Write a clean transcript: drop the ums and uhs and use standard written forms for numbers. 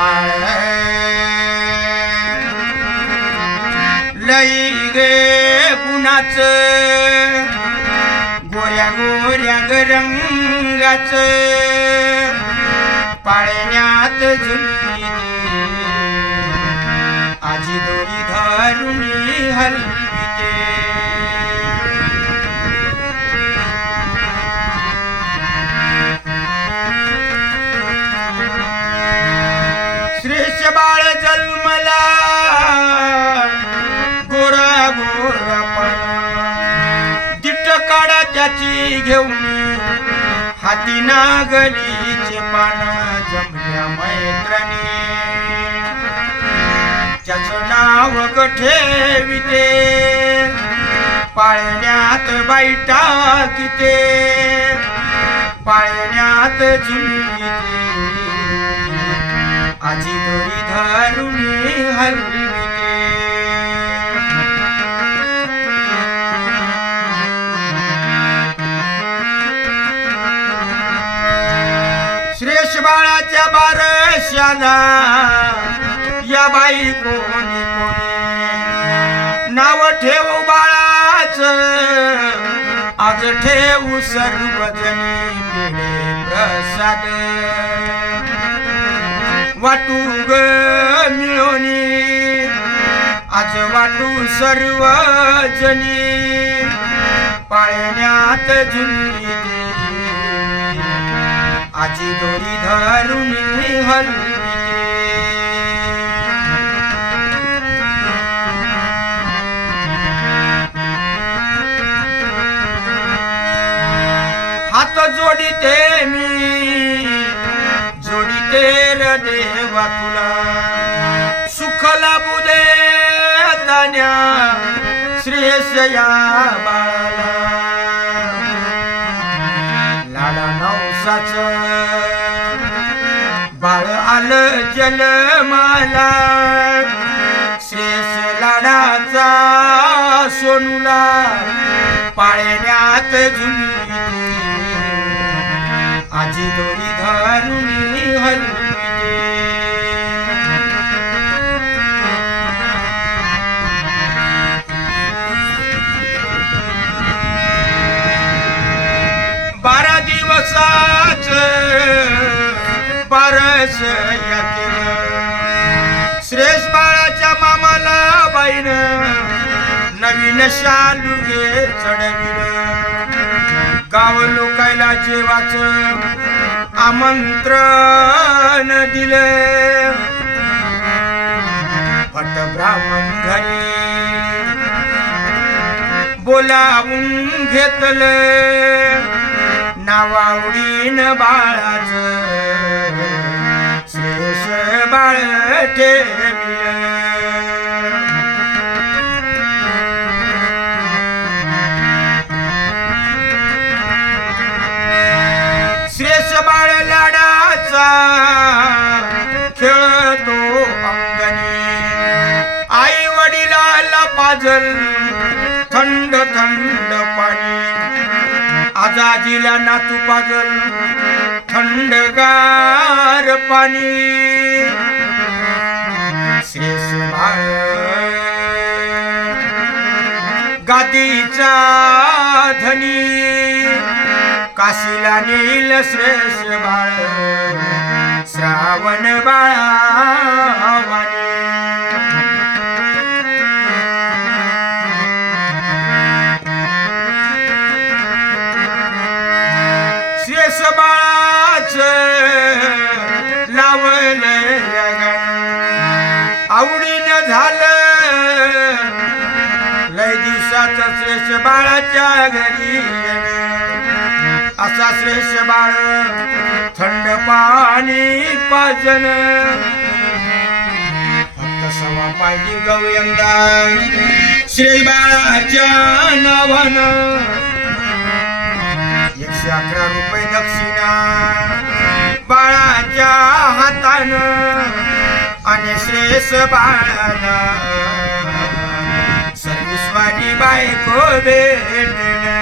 बाळ लई गे गुणाच गोऱ्या गोऱ्या रंगाच पाळण्यात झुलली आजी दोरी धरुणी हलविते श्रेष्ठ बाळ जन्मला गोरा गोरा दिट काढा त्याची घेऊन हाती नागलीचे पान जमल्या मैत्रिणी त्याचं नाव ठेविते पाळण्यात बाई टाकीते पाळण्यात झुलविते आजी दोरी धरुणी हलविते श्रेष्ठ बाळाच्या बारशाला या बाई कोणी कोणी नाव ठेवू बाळाच आज ठेवू सर्वजणी पेढे प्रसाद वाटू ग मिळोनी आज वाटू सर्वजणी पाळण्यात झुलली आजी दोरी धरुणी हलविते हात जोडीते मी जोडीते र देवा तुला सुख लाभू दे तान्या श्रेयस या बाळाला लाडा नवसाच बाळ आलं जन्माला श्रेयस लाडाचा सोनूला पाळण्यात झुलविते आजी दोरी धरुणी हलविते बारा दिवसाच बारस यातील श्रेष्ठ बाळाच्या मामाला बाईन नवीन शालू घे चढविल गाव लोकायला जेवाच आमंत्रण दिले भट ब्राह्मण घरी बोलावून घेतले नावावडीन बाळाच श्रेष्ठ बाळ ठेविले श्रेष्ठ बाळ लाडाचा खेळतो अंगणी आई वडिलाला पाजल थंड थंड पाणी आजाजीला नातू पाजल थंडगार पाणी श्रेष्ठ बाळ गादीचा धनी काशीला नील श्रेष्ठ बाळ श्रावण बाळावानी श्रेष्ठ बाळाच लावले आवडीनं झालं लय दिवसाच श्रेष्ठ बाळाच्या घरी असा श्रेष्ठ बाळ थंड पाणी पाजन फक्त सवा पाहिजे गवयंदा श्रेष्ठ बाळाच्या नावानं 111 रुपये दक्षिणा बाळाच्या हातानं आणि श्रेष्ठ बाळाला सर्विसवाली बायको भेटलं